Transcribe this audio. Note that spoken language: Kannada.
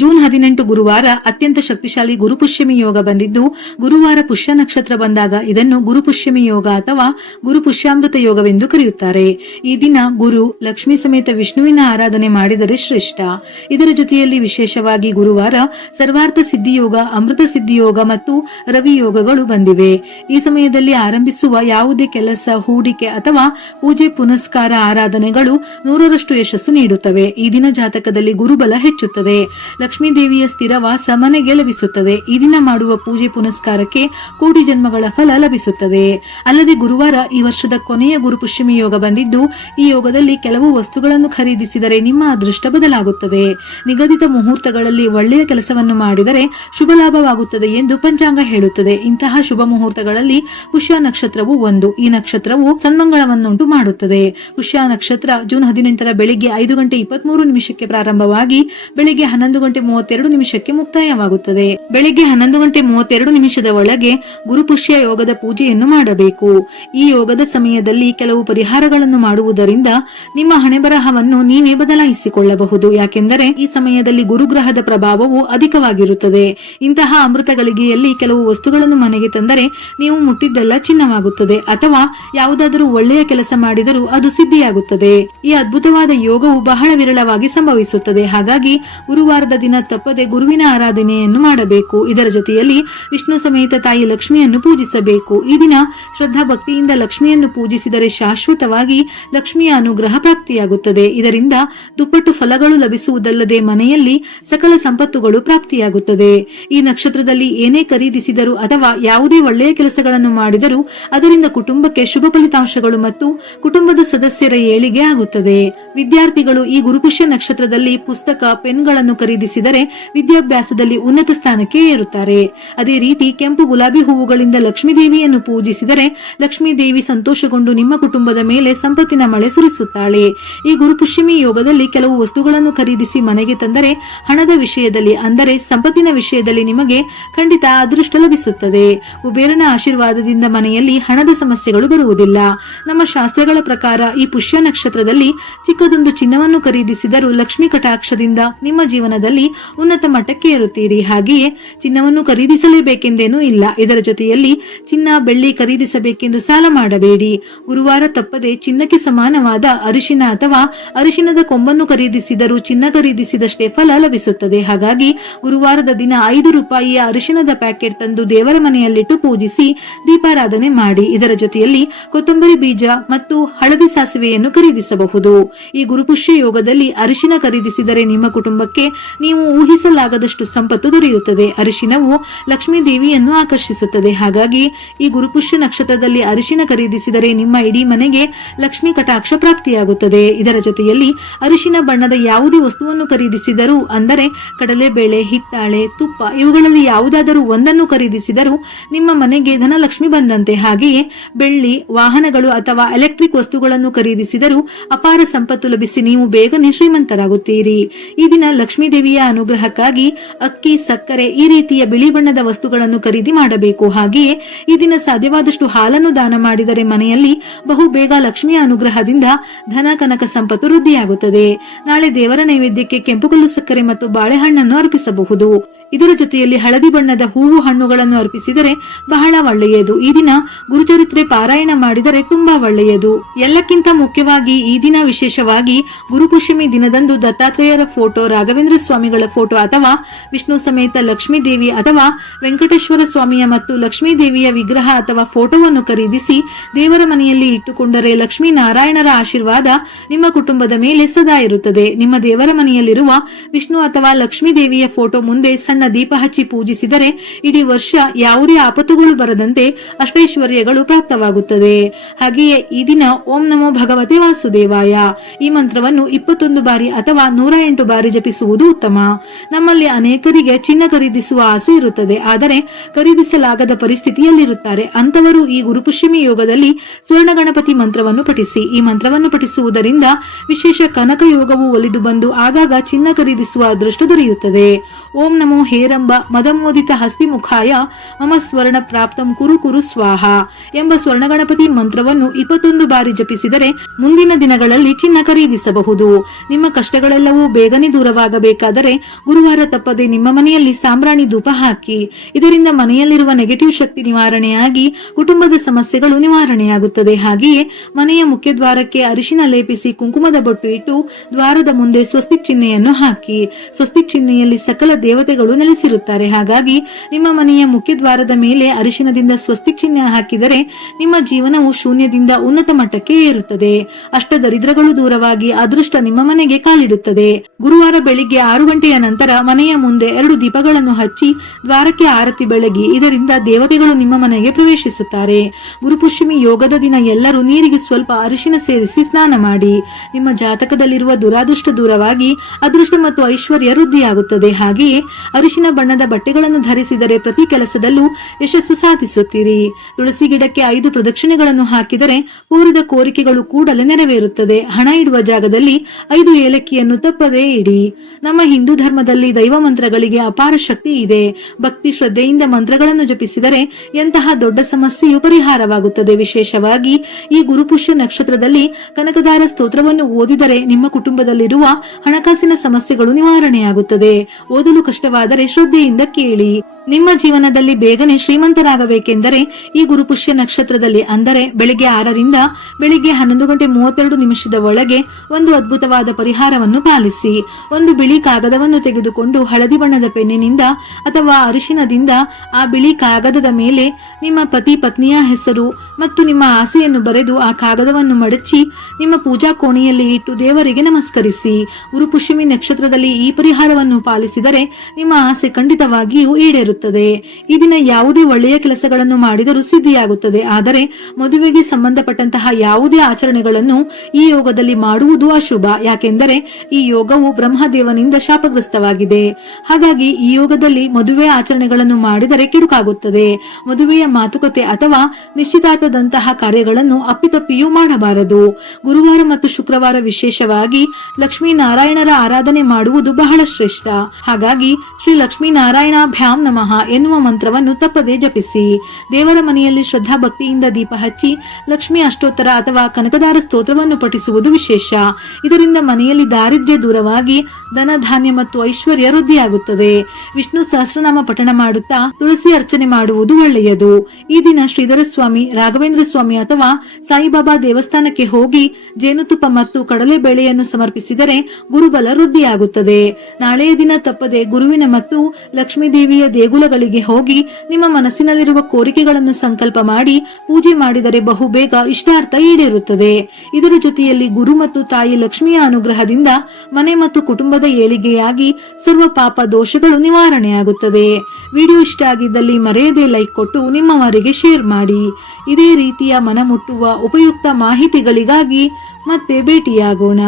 ಜೂನ್ 18 ಗುರುವಾರ ಅತ್ಯಂತ ಶಕ್ತಿಶಾಲಿ ಗುರುಪುಷ್ಯಮಿ ಯೋಗ ಬಂದಿದ್ದು, ಗುರುವಾರ ಪುಷ್ಯ ನಕ್ಷತ್ರ ಬಂದಾಗ ಇದನ್ನು ಗುರುಪುಷ್ಯಮಿ ಯೋಗ ಅಥವಾ ಗುರುಪುಷ್ಯಾಮೃತ ಯೋಗವೆಂದು ಕರೆಯುತ್ತಾರೆ. ಈ ದಿನ ಗುರು, ಲಕ್ಷ್ಮೀ ಸಮೇತ ವಿಷ್ಣುವಿನ ಆರಾಧನೆ ಮಾಡಿದರೆ ಶ್ರೇಷ್ಠ. ಇದರ ಜೊತೆಯಲ್ಲಿ ವಿಶೇಷವಾಗಿ ಗುರುವಾರ ಸರ್ವಾರ್ಥ ಸಿದ್ಧಿಯೋಗ, ಅಮೃತ ಸಿದ್ಧಿಯೋಗ ಮತ್ತು ರವಿ ಯೋಗಗಳು ಬಂದಿವೆ. ಈ ಸಮಯದಲ್ಲಿ ಆರಂಭಿಸುವ ಯಾವುದೇ ಕೆಲಸ, ಹೂಡಿಕೆ ಅಥವಾ ಪೂಜೆ ಪುನಸ್ಕಾರ ಆರಾಧನೆಗಳು 100ರಷ್ಟು ಯಶಸ್ಸು ನೀಡುತ್ತವೆ. ಈ ದಿನ ಜಾತಕದಲ್ಲಿ ಗುರುಬಲ ಹೆಚ್ಚುತ್ತದೆ. ಲಕ್ಷ್ಮೀ ದೇವಿಯ ಸ್ಥಿರವಾಸ ಮನೆಗೆ ಲಭಿಸುತ್ತದೆ. ಈ ದಿನ ಮಾಡುವ ಪೂಜೆ ಪುನಸ್ಕಾರಕ್ಕೆ ಕೋಟಿ ಜನ್ಮಗಳ ಫಲ ಲಭಿಸುತ್ತದೆ. ಅಲ್ಲದೆ ಗುರುವಾರ ಈ ವರ್ಷದ ಕೊನೆಯ ಗುರುಪುಷ್ಯಮಿ ಯೋಗ ಬಂದಿದ್ದು, ಈ ಯೋಗದಲ್ಲಿ ಕೆಲವು ವಸ್ತುಗಳನ್ನು ಖರೀದಿಸಿದರೆ ನಿಮ್ಮ ಅದೃಷ್ಟ ಬದಲಾಗುತ್ತದೆ. ನಿಗದಿತ ಮುಹೂರ್ತಗಳಲ್ಲಿ ಒಳ್ಳೆಯ ಕೆಲಸವನ್ನು ಮಾಡಿದರೆ ಶುಭ ಲಾಭವಾಗುತ್ತದೆ ಎಂದು ಪಂಚಾಂಗ ಹೇಳುತ್ತದೆ. ಇಂತಹ ಶುಭ ಮುಹೂರ್ತಗಳಲ್ಲಿ ಪುಷ್ಯ ನಕ್ಷತ್ರವು ಒಂದು. ಈ ನಕ್ಷತ್ರವು ಸನ್ಮಂಗಳವನ್ನುಂಟು ಮಾಡುತ್ತದೆ. ಪುಷ್ಯ ನಕ್ಷತ್ರ ಜೂನ್ 18ರ ಬೆಳಿಗ್ಗೆ 5:23 ಪ್ರಾರಂಭವಾಗಿ ಬೆಳಿಗ್ಗೆ 11:32 ಮುಕ್ತಾಯವಾಗುತ್ತದೆ. ಬೆಳಿಗ್ಗೆ 11:32 ಒಳಗೆ ಗುರುಪುಷ್ಯ ಯೋಗದ ಪೂಜೆಯನ್ನು ಮಾಡಬೇಕು. ಈ ಯೋಗದ ಸಮಯದಲ್ಲಿ ಕೆಲವು ಪರಿಹಾರಗಳನ್ನು ಮಾಡುವುದರಿಂದ ನಿಮ್ಮ ಹಣೆಬರಹವನ್ನು ನೀವೇ ಬದಲಾಯಿಸಿಕೊಳ್ಳಬಹುದು. ಯಾಕೆಂದರೆ ಈ ಸಮಯದಲ್ಲಿ ಗುರುಗ್ರಹದ ಪ್ರಭಾವವು ಅಧಿಕವಾಗಿರುತ್ತದೆ. ಇಂತಹ ಅಮೃತ ಗಳಿಗೆಯಲ್ಲಿ ಕೆಲವು ವಸ್ತುಗಳನ್ನು ಮನೆಗೆ ತಂದರೆ ನೀವು ಮುಟ್ಟಿದ್ದೆಲ್ಲ ಚಿನ್ನವಾಗುತ್ತದೆ ಅಥವಾ ಯಾವುದಾದರೂ ಒಳ್ಳೆಯ ಕೆಲಸ ಮಾಡಿದರೂ ಅದು ಸಿದ್ಧಿಯಾಗುತ್ತದೆ. ಈ ಅದ್ಭುತವಾದ ಯೋಗವು ಬಹಳ ವಿರಳವಾಗಿ ಸಂಭವಿಸುತ್ತದೆ. ಹಾಗಾಗಿ ಗುರುವಾರದ ದಿನ ತಪ್ಪದೆ ಗುರುವಿನ ಆರಾಧನೆಯನ್ನು ಮಾಡಬೇಕು. ಇದರ ಜೊತೆಯಲ್ಲಿ ವಿಷ್ಣು ಸಮೇತ ತಾಯಿ ಲಕ್ಷ್ಮಿಯನ್ನು ಪೂಜಿಸಬೇಕು. ಈ ದಿನ ಶ್ರದ್ಧಾ ಭಕ್ತಿಯಿಂದ ಲಕ್ಷ್ಮಿಯನ್ನು ಪೂಜಿಸಿದರೆ ಶಾಶ್ವತವಾಗಿ ಲಕ್ಷ್ಮಿಯ ಅನುಗ್ರಹ ಪ್ರಾಪ್ತಿಯಾಗುತ್ತದೆ. ಇದರಿಂದ ದುಪ್ಪಟ್ಟು ಫಲಗಳು ಲಭಿಸುವುದಲ್ಲದೆ ಮನೆಯಲ್ಲಿ ಸಕಲ ಸಂಪತ್ತುಗಳು ಪ್ರಾಪ್ತಿಯಾಗುತ್ತದೆ. ಈ ನಕ್ಷತ್ರದಲ್ಲಿ ಏನೇ ಖರೀದಿಸಿದರೂ ಅಥವಾ ಯಾವುದೇ ಒಳ್ಳೆಯ ಕೆಲಸಗಳನ್ನು ಮಾಡಿದರೂ ಅದರಿಂದ ಕುಟುಂಬಕ್ಕೆ ಶುಭ ಫಲಿತಾಂಶಗಳು ಮತ್ತು ಕುಟುಂಬದ ಸದಸ್ಯರ ಏಳಿಗೆ ಆಗುತ್ತದೆ. ವಿದ್ಯಾರ್ಥಿಗಳು ಈ ಗುರುಪುಷ್ಯ ನಕ್ಷತ್ರದಲ್ಲಿ ಪುಸ್ತಕ, ಪೆನ್ಗಳನ್ನು ಖರೀದಿಸಿದರೆ ವಿದ್ಯಾಭ್ಯಾಸದಲ್ಲಿ ಉನ್ನತ ಸ್ಥಾನಕ್ಕೆ ಏರುತ್ತಾರೆ. ಅದೇ ರೀತಿ ಕೆಂಪು ಗುಲಾಬಿ ಹೂವುಗಳಿಂದ ಲಕ್ಷ್ಮೀ ದೇವಿಯನ್ನು ಪೂಜಿಸಿದರೆ ಲಕ್ಷ್ಮೀ ದೇವಿ ಸಂತೋಷಗೊಂಡು ನಿಮ್ಮ ಕುಟುಂಬದ ಮೇಲೆ ಸಂಪತ್ತಿನ ಮಳೆ ಸುರಿಸುತ್ತಾಳೆ. ಈ ಗುರುಪುಷ್ಯಮಿ ಯೋಗದಲ್ಲಿ ಕೆಲವು ವಸ್ತುಗಳನ್ನು ಖರೀದಿಸಿ ಮನೆಗೆ ತಂದರೆ ಹಣದ ವಿಷಯದಲ್ಲಿ ಅಂದರೆ ಸಂಪತ್ತಿನ ವಿಷಯದಲ್ಲಿ ನಿಮಗೆ ಖಂಡಿತ ಅದೃಷ್ಟ ಲಭಿಸುತ್ತದೆ. ಕುಬೇರನ ಆಶೀರ್ವಾದದಿಂದ ಮನೆಯಲ್ಲಿ ಹಣದ ಸಮಸ್ಯೆಗಳು ಬರುವುದಿಲ್ಲ. ನಮ್ಮ ಶಾಸ್ತ್ರಗಳ ಪ್ರಕಾರ ಈ ಪುಷ್ಯ ನಕ್ಷತ್ರದಲ್ಲಿ ಚಿಕ್ಕದೊಂದು ಚಿನ್ನವನ್ನು ಖರೀದಿಸಿದರೂ ಲಕ್ಷ್ಮೀ ಕಟಾಕ್ಷದಿಂದ ನಿಮ್ಮ ಜೀವನದಲ್ಲಿ ಉನ್ನತ ಮಟ್ಟಕ್ಕೆ ಏರುತ್ತೀರಿ. ಹಾಗೆಯೇ ಚಿನ್ನವನ್ನು ಖರೀದಿಸಲೇಬೇಕೆಂದೇನೂ ಇಲ್ಲ. ಇದರ ಜೊತೆಯಲ್ಲಿ ಚಿನ್ನ, ಬೆಳ್ಳಿ ಖರೀದಿಸಬೇಕೆಂದು ಸಾಲ ಮಾಡಬೇಡಿ. ಗುರುವಾರ ತಪ್ಪದೆ ಚಿನ್ನಕ್ಕೆ ಸಮಾನವಾದ ಅರಿಶಿನ ಅಥವಾ ಅರಿಶಿನದ ಕೊಂಬನ್ನು ಖರೀದಿಸಿದರೂ ಚಿನ್ನ ಖರೀದಿಸಿದಷ್ಟೇ ಫಲ ಲಭಿಸುತ್ತದೆ. ಹಾಗಾಗಿ ಗುರುವಾರದ ದಿನ 5 ರೂಪಾಯಿಯ ಅರಿಶಿನದ ಪ್ಯಾಕೆಟ್ ತಂದು ದೇವರ ಮನೆಯಲ್ಲಿಟ್ಟು ಪೂಜಿಸಿ ದೀಪಾರಾಧನೆ ಮಾಡಿ. ಇದರ ಜೊತೆಯಲ್ಲಿ ಕೊತ್ತಂಬರಿ ಬೀಜ ಮತ್ತು ಹಳದಿ ಸಾಸಿವೆಯನ್ನು ಖರೀದಿಸಬಹುದು. ಈ ಗುರುಪುಷ್ಯ ಯೋಗದಲ್ಲಿ ಅರಿಶಿನ ಖರೀದಿಸಿದರೆ ನಿಮ್ಮ ಕುಟುಂಬಕ್ಕೆ ನೀವು ಊಹಿಸಲಾಗದಷ್ಟು ಸಂಪತ್ತು ದೊರೆಯುತ್ತದೆ. ಅರಿಶಿನವು ಲಕ್ಷ್ಮೀ ದೇವಿಯನ್ನು ಆಕರ್ಷಿಸುತ್ತದೆ. ಹಾಗಾಗಿ ಈ ಗುರುಪುಷ್ಯ ನಕ್ಷತ್ರದಲ್ಲಿ ಅರಿಶಿನ ಖರೀದಿಸಿದರೆ ನಿಮ್ಮ ಇಡೀ ಮನೆಗೆ ಲಕ್ಷ್ಮೀ ಕಟಾಕ್ಷ ಪ್ರಾಪ್ತಿಯಾಗುತ್ತದೆ. ಇದರ ಜೊತೆಯಲ್ಲಿ ಅರಿಶಿನ ಬಣ್ಣದ ಯಾವುದೇ ವಸ್ತುವನ್ನು ಖರೀದಿಸಿದರೂ ಅಂದರೆ ಕಡಲೆಬೇಳೆ, ಹಿತ್ತಾಳೆ, ತುಪ್ಪ ಇವುಗಳಲ್ಲಿ ಯಾವುದಾದರೂ ಒಂದನ್ನು ಖರೀದಿಸಿದರೂ ನಿಮ್ಮ ಮನೆಗೆ ಧನಲಕ್ಷ್ಮಿ ಬಂದಂತೆ. ಹಾಗೆಯೇ ಬೆಳ್ಳಿ, ವಾಹನಗಳು ಅಥವಾ ಎಲೆಕ್ಟ್ರಿಕ್ ವಸ್ತುಗಳನ್ನು ಖರೀದಿಸಿದರೂ ಅಪಾರ ಸಂಪತ್ತು ಲಭಿಸಿ ನೀವು ಬೇಗನೆ ಶ್ರೀಮಂತರಾಗುತ್ತೀರಿ. ಈ ದಿನ ಲಕ್ಷ್ಮೀ ದೇವಿಯ ಅನುಗ್ರಹಕ್ಕಾಗಿ ಅಕ್ಕಿ, ಸಕ್ಕರೆ ಈ ರೀತಿಯ ಬಿಳಿ ಬಣ್ಣದ ವಸ್ತುಗಳನ್ನು ಖರೀದಿ ಮಾಡಬೇಕು. ಹಾಗೆಯೇ ಈ ದಿನ ಸಾಧ್ಯವಾದಷ್ಟು ಹಾಲನ್ನು ದಾನ ಮಾಡಿದರೆ ಮನೆಯಲ್ಲಿ ಬಹು ಬೇಗ ಲಕ್ಷ್ಮಿಯ ಅನುಗ್ರಹದಿಂದ ಧನ, ಕನಕ, ಸಂಪತ್ತು ವೃದ್ಧಿಯಾಗುತ್ತದೆ. ನಾಳೆ ದೇವರ ನೈವೇದ್ಯಕ್ಕೆ ಕೆಂಪುಕಲ್ಲು ಸಕ್ಕರೆ ಮತ್ತು ಬಾಳೆಹಣ್ಣನ್ನು ಅರ್ಪಿಸಬಹುದು. ಇದರ ಜೊತೆಯಲ್ಲಿ ಹಳದಿ ಬಣ್ಣದ ಹೂವು, ಹಣ್ಣುಗಳನ್ನು ಅರ್ಪಿಸಿದರೆ ಬಹಳ ಒಳ್ಳೆಯದು. ಈ ದಿನ ಗುರುಚರಿತ್ರೆ ಪಾರಾಯಣ ಮಾಡಿದರೆ ತುಂಬಾ ಒಳ್ಳೆಯದು. ಎಲ್ಲಕ್ಕಿಂತ ಮುಖ್ಯವಾಗಿ ಈ ದಿನ ವಿಶೇಷವಾಗಿ ಗುರುಪುಷ್ಯಮಿ ದಿನದಂದು ದತ್ತಾತ್ರೇಯರ ಫೋಟೋ, ರಾಘವೇಂದ್ರ ಸ್ವಾಮಿಗಳ ಫೋಟೋ ಅಥವಾ ವಿಷ್ಣು ಸಮೇತ ಲಕ್ಷ್ಮೀ ದೇವಿ ಅಥವಾ ವೆಂಕಟೇಶ್ವರ ಸ್ವಾಮಿಯ ಮತ್ತು ಲಕ್ಷ್ಮೀ ದೇವಿಯ ವಿಗ್ರಹ ಅಥವಾ ಫೋಟೋವನ್ನು ಖರೀದಿಸಿ ದೇವರ ಮನೆಯಲ್ಲಿ ಇಟ್ಟುಕೊಂಡರೆ ಲಕ್ಷ್ಮೀ ನಾರಾಯಣರ ಆಶೀರ್ವಾದ ನಿಮ್ಮ ಕುಟುಂಬದ ಮೇಲೆ ಸದಾ ಇರುತ್ತದೆ. ನಿಮ್ಮ ದೇವರ ಮನೆಯಲ್ಲಿರುವ ವಿಷ್ಣು ಅಥವಾ ಲಕ್ಷ್ಮೀ ದೇವಿಯ ಫೋಟೋ ಮುಂದೆ ಸಣ್ಣ ದೀಪ ಹಚ್ಚಿ ಪೂಜಿಸಿದರೆ ಇಡೀ ವರ್ಷ ಯಾವುದೇ ಆಪತ್ತುಗಳು ಬರದಂತೆ ಅಷ್ಟೈಶ್ವರ್ಯಗಳು ಪ್ರಾಪ್ತವಾಗುತ್ತದೆ. ಹಾಗೆಯೇ ಈ ದಿನ ಓಂ ನಮೋ ಭಗವತೆ ವಾಸುದೇವಾಯ ಈ ಮಂತ್ರವನ್ನು 21 ಬಾರಿ ಅಥವಾ 108 ಬಾರಿ ಜಪಿಸುವುದು ಉತ್ತಮ. ನಮ್ಮಲ್ಲಿ ಅನೇಕರಿಗೆ ಚಿನ್ನ ಖರೀದಿಸುವ ಆಸೆ ಇರುತ್ತದೆ, ಆದರೆ ಖರೀದಿಸಲಾಗದ ಪರಿಸ್ಥಿತಿಯಲ್ಲಿರುತ್ತಾರೆ. ಅಂತವರು ಈ ಗುರುಪುಷ್ಯಮಿ ಯೋಗದಲ್ಲಿ ಸ್ವರ್ಣ ಗಣಪತಿ ಮಂತ್ರವನ್ನು ಪಠಿಸಿ. ಈ ಮಂತ್ರವನ್ನು ಪಠಿಸುವುದರಿಂದ ವಿಶೇಷ ಕನಕ ಯೋಗವು ಒಲಿದು ಬಂದು ಆಗಾಗ ಚಿನ್ನ ಖರೀದಿಸುವ ಅದೃಷ್ಟ ದೊರೆಯುತ್ತದೆ. ಓಂ ನಮೋ ಹೇರಂಬ ಮದಮೋದಿತ ಹಸ್ತಿಮುಖಾಯ ಮಮ ಸ್ವರ್ಣ ಪ್ರಾಪ್ತಂ ಕುರು ಕುರು ಸ್ವಾಹ ಎಂಬ ಸ್ವರ್ಣಗಣಪತಿ ಮಂತ್ರವನ್ನು 21 ಬಾರಿ ಜಪಿಸಿದರೆ ಮುಂದಿನ ದಿನಗಳಲ್ಲಿ ಚಿನ್ನ ಖರೀದಿಸಬಹುದು. ನಿಮ್ಮ ಕಷ್ಟಗಳೆಲ್ಲವೂ ಬೇಗನೆ ದೂರವಾಗಬೇಕಾದರೆ ಗುರುವಾರ ತಪ್ಪದೆ ನಿಮ್ಮ ಮನೆಯಲ್ಲಿ ಸಾಂಬ್ರಾಣಿ ಧೂಪ ಹಾಕಿ. ಇದರಿಂದ ಮನೆಯಲ್ಲಿರುವ ನೆಗೆಟಿವ್ ಶಕ್ತಿ ನಿವಾರಣೆಯಾಗಿ ಕುಟುಂಬದ ಸಮಸ್ಯೆಗಳು ನಿವಾರಣೆಯಾಗುತ್ತದೆ. ಹಾಗೆಯೇ ಮನೆಯ ಮುಖ್ಯ ದ್ವಾರಕ್ಕೆ ಅರಿಶಿನ ಲೇಪಿಸಿ ಕುಂಕುಮದ ಬೊಟ್ಟು ಇಟ್ಟು ದ್ವಾರದ ಮುಂದೆ ಸ್ವಸ್ತಿಕ್ ಚಿಹ್ನೆಯನ್ನು ಹಾಕಿ. ಸ್ವಸ್ತಿಕ್ ಚಿಹ್ನೆಯಲ್ಲಿ ಸಕಲ ದೇವತೆಗಳು ನೆಲೆಸಿರುತ್ತಾರೆ. ಹಾಗಾಗಿ ನಿಮ್ಮ ಮನೆಯ ಮುಖ್ಯ ದ್ವಾರದ ಮೇಲೆ ಅರಿಶಿನದಿಂದ ಸ್ವಸ್ತಿಕ್ ಚಿಹ್ನೆ ಹಾಕಿದರೆ ನಿಮ್ಮ ಜೀವನವು ಶೂನ್ಯದಿಂದ ಉನ್ನತ ಮಟ್ಟಕ್ಕೆ ಏರುತ್ತದೆ. ಅಷ್ಟ ದರಿದ್ರಗಳು ದೂರವಾಗಿ ಅದೃಷ್ಟ ನಿಮ್ಮ ಮನೆಗೆ ಕಾಲಿಡುತ್ತದೆ. ಗುರುವಾರ ಬೆಳಿಗ್ಗೆ 6 ಗಂಟೆಯ ನಂತರ ಮನೆಯ ಮುಂದೆ 2 ದೀಪಗಳನ್ನು ಹಚ್ಚಿ ದ್ವಾರಕ್ಕೆ ಆರತಿ ಬೆಳಗಿ. ಇದರಿಂದ ದೇವತೆಗಳು ನಿಮ್ಮ ಮನೆಗೆ ಪ್ರವೇಶಿಸುತ್ತಾರೆ. ಗುರುಪುಷ್ಯಮಿ ಯೋಗದ ದಿನ ಎಲ್ಲರೂ ನೀರಿಗೆ ಸ್ವಲ್ಪ ಅರಿಶಿನ ಸೇರಿಸಿ ಸ್ನಾನ ಮಾಡಿ. ನಿಮ್ಮ ಜಾತಕದಲ್ಲಿರುವ ದುರಾದೃಷ್ಟ ದೂರವಾಗಿ ಅದೃಷ್ಟ ಮತ್ತು ಐಶ್ವರ್ಯ ವೃದ್ಧಿಯಾಗುತ್ತದೆ. ಹಾಗೆಯೇ ಅರಿಶಿನ ಬಣ್ಣದ ಬಟ್ಟೆಗಳನ್ನು ಧರಿಸಿದರೆ ಪ್ರತಿ ಕೆಲಸದಲ್ಲೂ ಯಶಸ್ಸು ಸಾಧಿಸುತ್ತೀರಿ. ತುಳಸಿ ಗಿಡಕ್ಕೆ 5 ಪ್ರದಕ್ಷಿಣೆಗಳನ್ನು ಹಾಕಿದರೆ ಕೋರಿದ ಕೋರಿಕೆಗಳು ಕೂಡಲೇ ನೆರವೇರುತ್ತದೆ. ಹಣ ಇಡುವ ಜಾಗದಲ್ಲಿ 5 ಏಲಕ್ಕಿಯನ್ನು ತಪ್ಪದೇ ಇಡಿ. ನಮ್ಮ ಹಿಂದೂ ಧರ್ಮದಲ್ಲಿ ದೈವ ಮಂತ್ರಗಳಿಗೆ ಅಪಾರ ಶಕ್ತಿ ಇದೆ. ಭಕ್ತಿ ಶ್ರದ್ಧೆಯಿಂದ ಮಂತ್ರಗಳನ್ನು ಜಪಿಸಿದರೆ ಎಂತಹ ದೊಡ್ಡ ಸಮಸ್ಯೆಯು ಪರಿಹಾರವಾಗುತ್ತದೆ. ವಿಶೇಷವಾಗಿ ಈ ಗುರುಪುಷ್ಯ ನಕ್ಷತ್ರದಲ್ಲಿ ಕನಕದಾರ ಸ್ತೋತ್ರವನ್ನು ಓದಿದರೆ ನಿಮ್ಮ ಕುಟುಂಬದಲ್ಲಿರುವ ಹಣಕಾಸಿನ ಸಮಸ್ಯೆಗಳು ನಿವಾರಣೆಯಾಗುತ್ತದೆ. ಓದಲು ಕಷ್ಟವಾದರೆ ಶ್ರದ್ಧೆಯಿಂದ ಕೇಳಿ. ನಿಮ್ಮ ಜೀವನದಲ್ಲಿ ಬೇಗನೆ ಶ್ರೀಮಂತರಾಗಬೇಕೆಂದರೆ ಈ ಗುರುಪುಷ್ಯ ನಕ್ಷತ್ರದಲ್ಲಿ ಅಂದರೆ ಬೆಳಿಗ್ಗೆ 6ರಿಂದ ಬೆಳಿಗ್ಗೆ 11:32 ಒಳಗೆ ಒಂದು ಅದ್ಭುತವಾದ ಪರಿಹಾರವನ್ನು ಪಾಲಿಸಿ. ಒಂದು ಬಿಳಿ ಕಾಗದವನ್ನು ತೆಗೆದುಕೊಂಡು ಹಳದಿ ಬಣ್ಣದ ಪೆನ್ನಿನಿಂದ ಅಥವಾ ಅರಿಶಿನದಿಂದ ಆ ಬಿಳಿ ಕಾಗದದ ಮೇಲೆ ನಿಮ್ಮ ಪತಿ ಪತ್ನಿಯ ಹೆಸರು ಮತ್ತು ನಿಮ್ಮ ಆಸೆಯನ್ನು ಬರೆದು ಆ ಕಾಗದವನ್ನು ಮಡಚಿ ನಿಮ್ಮ ಪೂಜಾ ಕೋಣೆಯಲ್ಲಿ ಇಟ್ಟು ದೇವರಿಗೆ ನಮಸ್ಕರಿಸಿ. ಗುರುಪುಷ್ಯಮಿ ನಕ್ಷತ್ರದಲ್ಲಿ ಈ ಪರಿಹಾರವನ್ನು ಪಾಲಿಸಿದರೆ ನಿಮ್ಮ ಆಸೆ ಖಂಡಿತವಾಗಿಯೂ ಈಡೇರುತ್ತದೆ. ಈ ದಿನ ಯಾವುದೇ ಒಳ್ಳೆಯ ಕೆಲಸಗಳನ್ನು ಮಾಡಿದರೂ ಸಿದ್ಧಿಯಾಗುತ್ತದೆ. ಆದರೆ ಮದುವೆಗೆ ಸಂಬಂಧಪಟ್ಟಂತಹ ಯಾವುದೇ ಆಚರಣೆಗಳನ್ನು ಈ ಯೋಗದಲ್ಲಿ ಮಾಡುವುದು ಅಶುಭ. ಯಾಕೆಂದರೆ ಈ ಯೋಗವು ಬ್ರಹ್ಮದೇವನಿಂದ ಶಾಪಗ್ರಸ್ತವಾಗಿದೆ. ಹಾಗಾಗಿ ಈ ಯೋಗದಲ್ಲಿ ಮದುವೆ ಆಚರಣೆಗಳನ್ನು ಮಾಡಿದರೆ ಕೆಡುಕಾಗುತ್ತದೆ. ಮದುವೆಯ ಮಾತುಕತೆ ಅಥವಾ ನಿಶ್ಚಿತಾರ್ಥದಂತಹ ಕಾರ್ಯಗಳನ್ನು ಅಪ್ಪಿತಪ್ಪಿಯೂ ಮಾಡಬಾರದು. ಗುರುವಾರ ಮತ್ತು ಶುಕ್ರವಾರ ವಿಶೇಷವಾಗಿ ಲಕ್ಷ್ಮೀನಾರಾಯಣರ ಆರಾಧನೆ ಮಾಡುವುದು ಬಹಳ ಶ್ರೇಷ್ಠ. ಹಾಗಾಗಿ ಶ್ರೀ ಲಕ್ಷ್ಮೀನಾರಾಯಣಾಭ್ಯಾಂ ನಮಃ ಎನ್ನುವ ಮಂತ್ರವನ್ನು ತಪ್ಪದೇ ಜಪಿಸಿ. ದೇವರ ಮನೆಯಲ್ಲಿ ಶ್ರದ್ಧಾ ಭಕ್ತಿಯಿಂದ ದೀಪ ಹಚ್ಚಿ ಲಕ್ಷ್ಮೀ ಅಷ್ಟೋತ್ತರ ಅಥವಾ ಕನಕದಾರ ಸ್ತೋತ್ರವನ್ನು ಪಠಿಸುವುದು ವಿಶೇಷ. ಇದರಿಂದ ಮನೆಯಲ್ಲಿ ದಾರಿದ್ರ್ಯ ದೂರವಾಗಿ ಧನ ಧಾನ್ಯ ಮತ್ತು ಐಶ್ವರ್ಯ ವೃದ್ಧಿಯಾಗುತ್ತದೆ. ವಿಷ್ಣು ಸಹಸ್ರನಾಮ ಪಠಣ ಮಾಡುತ್ತಾ ತುಳಸಿ ಅರ್ಚನೆ ಮಾಡುವುದು ಒಳ್ಳೆಯದು. ಈ ದಿನ ಶ್ರೀಧರ ಸ್ವಾಮಿ, ರಾಘವೇಂದ್ರ ಸ್ವಾಮಿ ಅಥವಾ ಸಾಯಿಬಾಬಾ ದೇವಸ್ಥಾನಕ್ಕೆ ಹೋಗಿ ಜೇನುತುಪ್ಪ ಮತ್ತು ಕಡಲೆಬೇಳೆಯನ್ನು ಸಮರ್ಪಿಸಿದರೆ ಗುರುಬಲ ವೃದ್ಧಿಯಾಗುತ್ತದೆ. ನಾಳೆಯ ದಿನ ತಪ್ಪದೆ ಗುರುವಿನ ಮತ್ತು ಲಕ್ಷ್ಮೀ ದೇವಿಯ ದೇಗುಲಗಳಿಗೆ ಹೋಗಿ ನಿಮ್ಮ ಮನಸ್ಸಿನಲ್ಲಿರುವ ಕೋರಿಕೆಗಳನ್ನು ಸಂಕಲ್ಪ ಮಾಡಿ ಪೂಜೆ ಮಾಡಿದರೆ ಬಹುಬೇಗ ಇಷ್ಟಾರ್ಥ ಈಡೇರುತ್ತದೆ. ಇದರ ಜೊತೆಯಲ್ಲಿ ಗುರು ಮತ್ತು ತಾಯಿ ಲಕ್ಷ್ಮಿಯ ಅನುಗ್ರಹದಿಂದ ಮನೆ ಮತ್ತು ಕುಟುಂಬದ ಏಳಿಗೆಯಾಗಿ ಸರ್ವ ಪಾಪ ದೋಷಗಳು ನಿವಾರಣೆಯಾಗುತ್ತದೆ. ವಿಡಿಯೋ ಇಷ್ಟ ಆಗಿದ್ದಲ್ಲಿ ಮರೆಯದೆ ಲೈಕ್ ಕೊಟ್ಟು ನಿಮ್ಮವರಿಗೆ ಶೇರ್ ಮಾಡಿ. ಇದೇ ರೀತಿಯ ಮನಮುಟ್ಟುವ ಉಪಯುಕ್ತ ಮಾಹಿತಿಗಳಿಗಾಗಿ ಮತ್ತೆ ಭೇಟಿಯಾಗೋಣ.